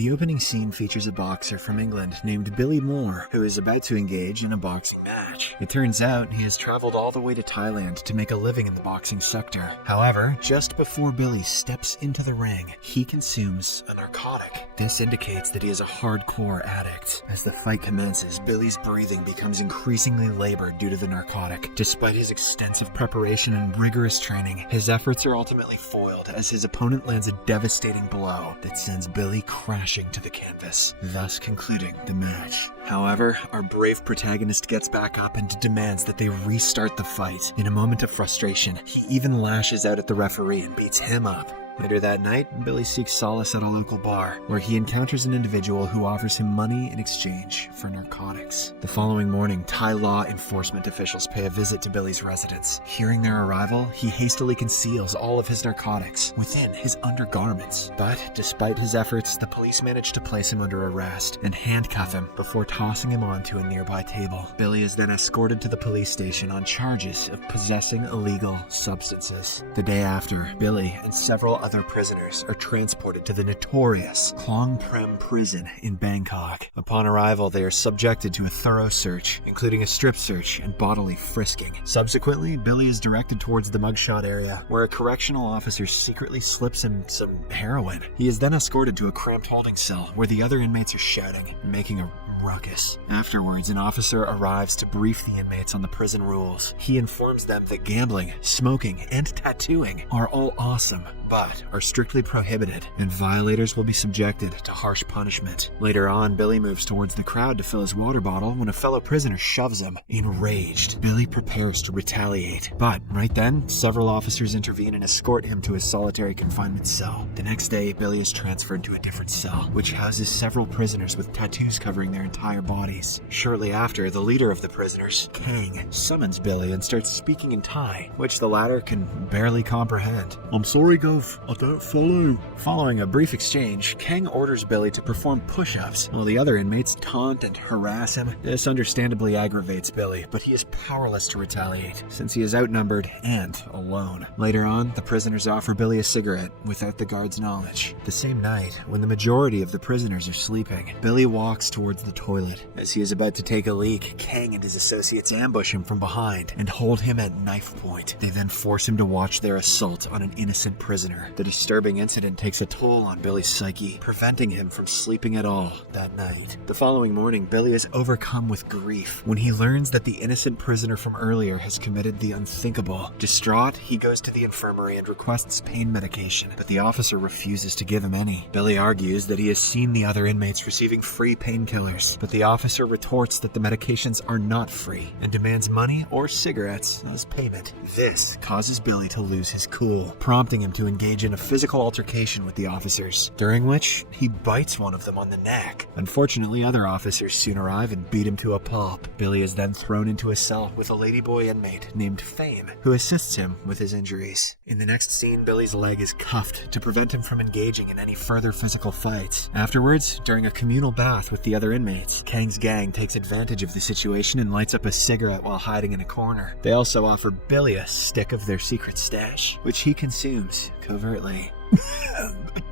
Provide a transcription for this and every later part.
The opening scene features a boxer from England named Billy Moore, who is about to engage in a boxing match. It turns out he has traveled all the way to Thailand to make a living in the boxing sector. However, just before Billy steps into the ring, he consumes a narcotic. This indicates that he is a hardcore addict. As the fight commences, Billy's breathing becomes increasingly labored due to the narcotic. Despite his extensive preparation and rigorous training, his efforts are ultimately foiled as his opponent lands a devastating blow that sends Billy crashing to the canvas, thus concluding the match. However, our brave protagonist gets back up and demands that they restart the fight. In a moment of frustration, he even lashes out at the referee and beats him up. Later that night, Billy seeks solace at a local bar, where he encounters an individual who offers him money in exchange for narcotics. The following morning, Thai law enforcement officials pay a visit to Billy's residence. Hearing their arrival, he hastily conceals all of his narcotics within his undergarments. But despite his efforts, the police manage to place him under arrest and handcuff him before tossing him onto a nearby table. Billy is then escorted to the police station on charges of possessing illegal substances. The day after, Billy and several other prisoners are transported to the notorious Klong Prem prison in Bangkok. Upon arrival, they are subjected to a thorough search, including a strip search and bodily frisking. Subsequently, Billy is directed towards the mugshot area, where a correctional officer secretly slips him some heroin. He is then escorted to a cramped holding cell, where the other inmates are shouting and making a ruckus. Afterwards, an officer arrives to brief the inmates on the prison rules. He informs them that gambling, smoking, and tattooing are all awesome, but are strictly prohibited, and violators will be subjected to harsh punishment. Later on, Billy moves towards the crowd to fill his water bottle when a fellow prisoner shoves him. Enraged, Billy prepares to retaliate, but right then, several officers intervene and escort him to his solitary confinement cell. The next day, Billy is transferred to a different cell, which houses several prisoners with tattoos covering their entire bodies. Shortly after, the leader of the prisoners, Kang, summons Billy and starts speaking in Thai, which the latter can barely comprehend. "I'm sorry, Gov, I don't follow." Following a brief exchange, Kang orders Billy to perform push-ups, while the other inmates taunt and harass him. This understandably aggravates Billy, but he is powerless to retaliate, since he is outnumbered and alone. Later on, the prisoners offer Billy a cigarette without the guard's knowledge. The same night, when the majority of the prisoners are sleeping, Billy walks towards the toilet. As he is about to take a leak, Kang and his associates ambush him from behind and hold him at knife point. They then force him to watch their assault on an innocent prisoner. The disturbing incident takes a toll on Billy's psyche, preventing him from sleeping at all that night. The following morning, Billy is overcome with grief when he learns that the innocent prisoner from earlier has committed the unthinkable. Distraught, he goes to the infirmary and requests pain medication, but the officer refuses to give him any. Billy argues that he has seen the other inmates receiving free painkillers, but the officer retorts that the medications are not free and demands money or cigarettes as payment. This causes Billy to lose his cool, prompting him to engage in a physical altercation with the officers, during which he bites one of them on the neck. Unfortunately, other officers soon arrive and beat him to a pulp. Billy is then thrown into a cell with a ladyboy inmate named Fame, who assists him with his injuries. In the next scene, Billy's leg is cuffed to prevent him from engaging in any further physical fights. Afterwards, during a communal bath with the other inmates, Kang's gang takes advantage of the situation and lights up a cigarette while hiding in a corner. They also offer Billy a stick of their secret stash, which he consumes covertly.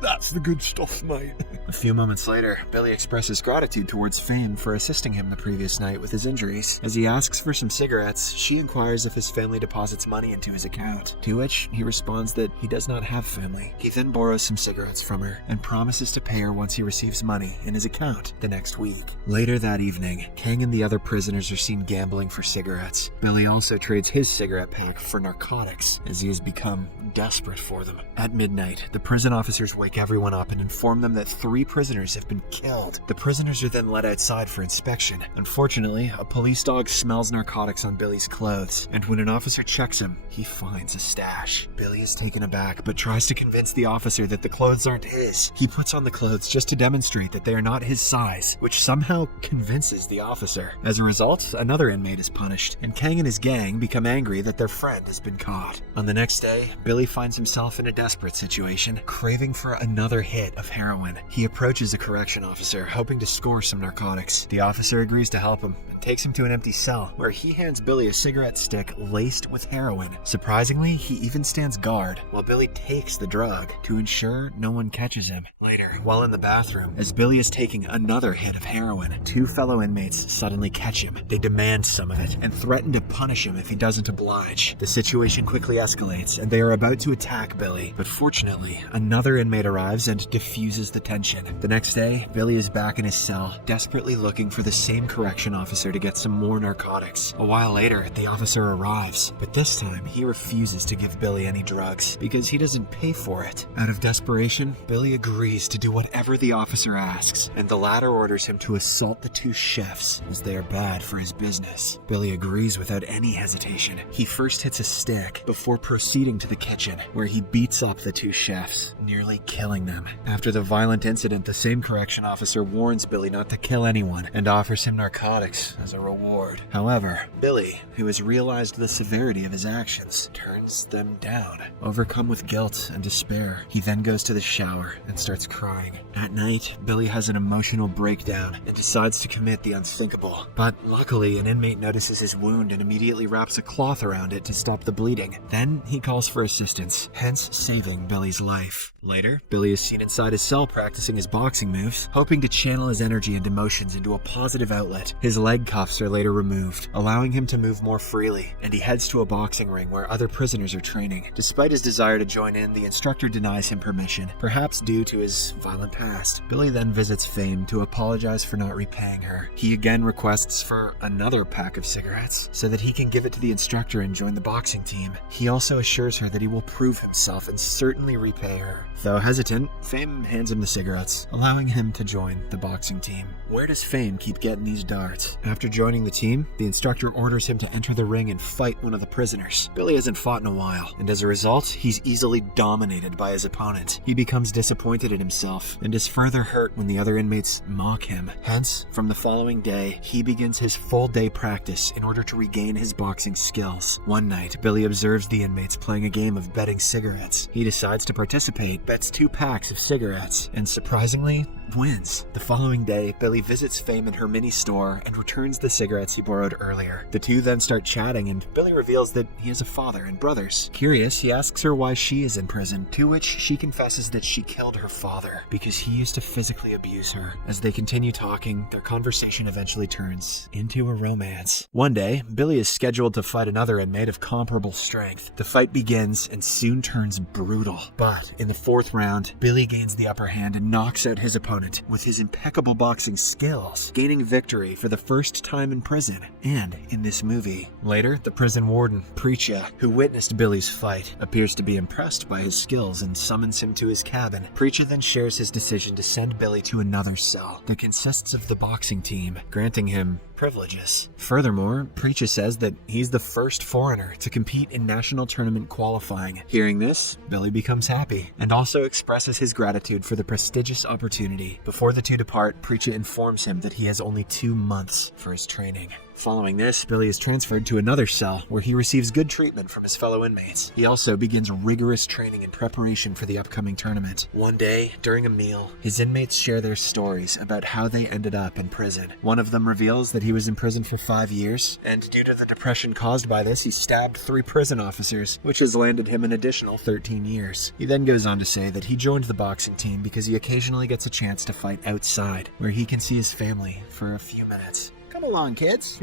"That's the good stuff, mate." A few moments later, Billy expresses gratitude towards Fame for assisting him the previous night with his injuries. As he asks for some cigarettes, she inquires if his family deposits money into his account, to which he responds that he does not have family. He then borrows some cigarettes from her and promises to pay her once he receives money in his account the next week. Later that evening, Kang and the other prisoners are seen gambling for cigarettes. Billy also trades his cigarette pack for narcotics, as he has become desperate for them. At midnight, the prison officers wake everyone up and inform them that 3 prisoners have been killed. The prisoners are then led outside for inspection. Unfortunately, a police dog smells narcotics on Billy's clothes, and when an officer checks him, he finds a stash. Billy is taken aback, but tries to convince the officer that the clothes aren't his. He puts on the clothes just to demonstrate that they are not his size, which somehow convinces the officer. As a result, another inmate is punished, and Kang and his gang become angry that their friend has been caught. On the next day, Billy finds himself in a desperate situation. desperation, craving for another hit of heroin. He approaches a correction officer, hoping to score some narcotics. The officer agrees to help him and takes him to an empty cell, where he hands Billy a cigarette stick laced with heroin. Surprisingly, he even stands guard while Billy takes the drug to ensure no one catches him. Later, while in the bathroom, as Billy is taking another hit of heroin, two fellow inmates suddenly catch him. They demand some of it and threaten to punish him if he doesn't oblige. The situation quickly escalates, and they are about to attack Billy, but fortunately, another inmate arrives and diffuses the tension. The next day, Billy is back in his cell, desperately looking for the same correction officer to get some more narcotics. A while later, the officer arrives, but this time he refuses to give Billy any drugs because he doesn't pay for it. Out of desperation, Billy agrees to do whatever the officer asks, and the latter orders him to assault the two chefs as they are bad for his business. Billy agrees without any hesitation. He first hits a stick before proceeding to the kitchen, where he beats up the two chefs, nearly killing them. After the violent incident, the same correction officer warns Billy not to kill anyone and offers him narcotics as a reward. However, Billy, who has realized the severity of his actions, turns them down. Overcome with guilt and despair, he then goes to the shower and starts crying. At night, Billy has an emotional breakdown and decides to commit the unthinkable. But luckily, an inmate notices his wound and immediately wraps a cloth around it to stop the bleeding. Then he calls for assistance, hence saving Billy's life. Later, Billy is seen inside his cell practicing his boxing moves, hoping to channel his energy and emotions into a positive outlet. His leg cuffs are later removed, allowing him to move more freely, and he heads to a boxing ring where other prisoners are training. Despite his desire to join in, the instructor denies him permission, perhaps due to his violent past. Billy then visits Fame to apologize for not repaying her. He again requests for another pack of cigarettes so that he can give it to the instructor and join the boxing team. He also assures her that he will prove himself and certainly repay her. Though hesitant, Fame hands him the cigarettes, allowing him to join the boxing team. Where does Fame keep getting these darts? After joining the team, the instructor orders him to enter the ring and fight one of the prisoners. Billy hasn't fought in a while, and as a result, he's easily dominated by his opponent. He becomes disappointed in himself, and is further hurt when the other inmates mock him. Hence, from the following day, he begins his full-day practice in order to regain his boxing skills. One night, Billy observes the inmates playing a game of betting cigarettes. He decides to participate, bets 2 packs of cigarettes, and surprisingly, wins. The following day, Billy visits Fame in her mini store and returns the cigarettes he borrowed earlier. The two then start chatting, and Billy reveals that he has a father and brothers. Curious, he asks her why she is in prison, to which she confesses that she killed her father because he used to physically abuse her. As they continue talking, their conversation eventually turns into a romance. One day, Billy is scheduled to fight another inmate of comparable strength. The fight begins and soon turns brutal, but in the 4th round, Billy gains the upper hand and knocks out his opponent with his impeccable boxing skills, gaining victory for the first time in prison and in this movie. Later, the prison warden, Preacha, who witnessed Billy's fight, appears to be impressed by his skills and summons him to his cabin. Preacha then shares his decision to send Billy to another cell that consists of the boxing team, granting him privileges. Furthermore, Preacha says that he's the first foreigner to compete in national tournament qualifying. Hearing this, Billy becomes happy and also expresses his gratitude for the prestigious opportunity. Before the two depart, Preacha informs him that he has only 2 months for his training. Following this, Billy is transferred to another cell where he receives good treatment from his fellow inmates. He also begins rigorous training in preparation for the upcoming tournament. One day, during a meal, his inmates share their stories about how they ended up in prison. One of them reveals that he was in prison for 5 years, and due to the depression caused by this, he stabbed 3 prison officers, which has landed him an additional 13 years. He then goes on to say that he joined the boxing team because he occasionally gets a chance to fight outside, where he can see his family for a few minutes. Come along, kids.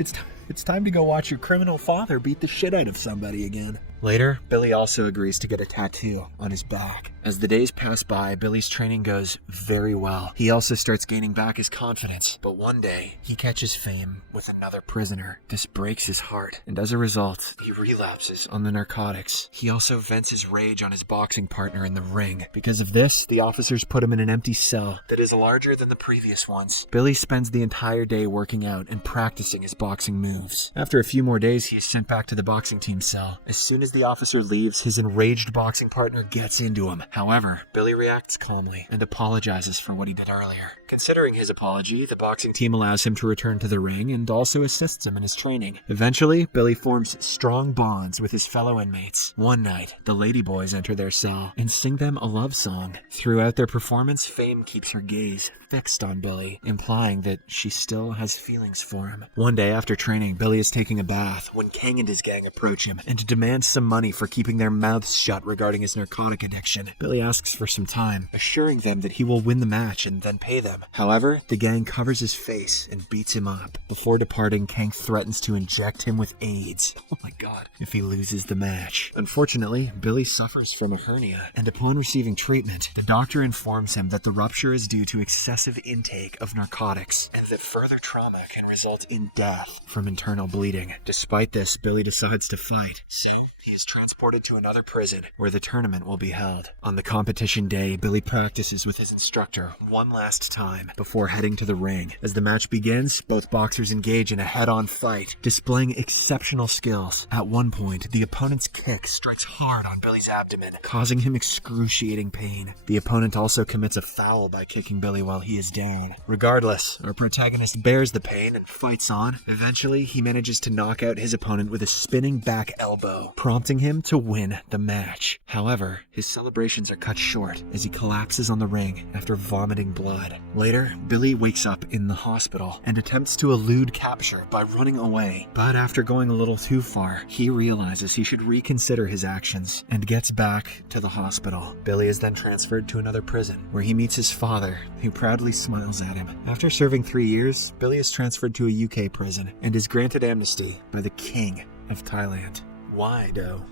It's time to go watch your criminal father beat the shit out of somebody again. Later, Billy also agrees to get a tattoo on his back. As the days pass by, Billy's training goes very well. He also starts gaining back his confidence, but one day, he catches Fame with another prisoner. This breaks his heart, and as a result, he relapses on the narcotics. He also vents his rage on his boxing partner in the ring. Because of this, the officers put him in an empty cell that is larger than the previous ones. Billy spends the entire day working out and practicing his boxing moves. After a few more days, he is sent back to the boxing team cell. As soon as the officer leaves, his enraged boxing partner gets into him. However, Billy reacts calmly and apologizes for what he did earlier. Considering his apology, the boxing team allows him to return to the ring and also assists him in his training. Eventually, Billy forms strong bonds with his fellow inmates. One night, the ladyboys enter their cell and sing them a love song. Throughout their performance, Fame keeps her gaze fixed on Billy, implying that she still has feelings for him. One day after training, Billy is taking a bath when King and his gang approach him and demand some money for keeping their mouths shut regarding his narcotic addiction. Billy asks for some time, assuring them that he will win the match and then pay them. However, the gang covers his face and beats him up. Before departing, King threatens to inject him with AIDS. Oh my god, if he loses the match. Unfortunately, Billy suffers from a hernia, and upon receiving treatment, the doctor informs him that the rupture is due to excessive intake of narcotics, and that further trauma can result in death from internal bleeding. Despite this, Billy decides to fight, so he is transported to another prison where the tournament will be held. On the competition day, Billy practices with his instructor one last time before heading to the ring. As the match begins, both boxers engage in a head-on fight, displaying exceptional skills. At one point, the opponent's kick strikes hard on Billy's abdomen, causing him excruciating pain. The opponent also commits a foul by kicking Billy while he is down. Regardless, our protagonist bears the pain and fights on. Eventually, he manages to knock out his opponent with a spinning back elbow, prompting him to win the match. However, his celebrations are cut short as he collapses on the ring after vomiting blood. Later, Billy wakes up in the hospital and attempts to elude capture by running away. But after going a little too far, he realizes he should reconsider his actions and gets back to the hospital. Billy is then transferred to another prison where he meets his father, who proudly smiles at him. After serving 3 years, Billy is transferred to a UK prison and is granted amnesty by the King of Thailand. Why, though?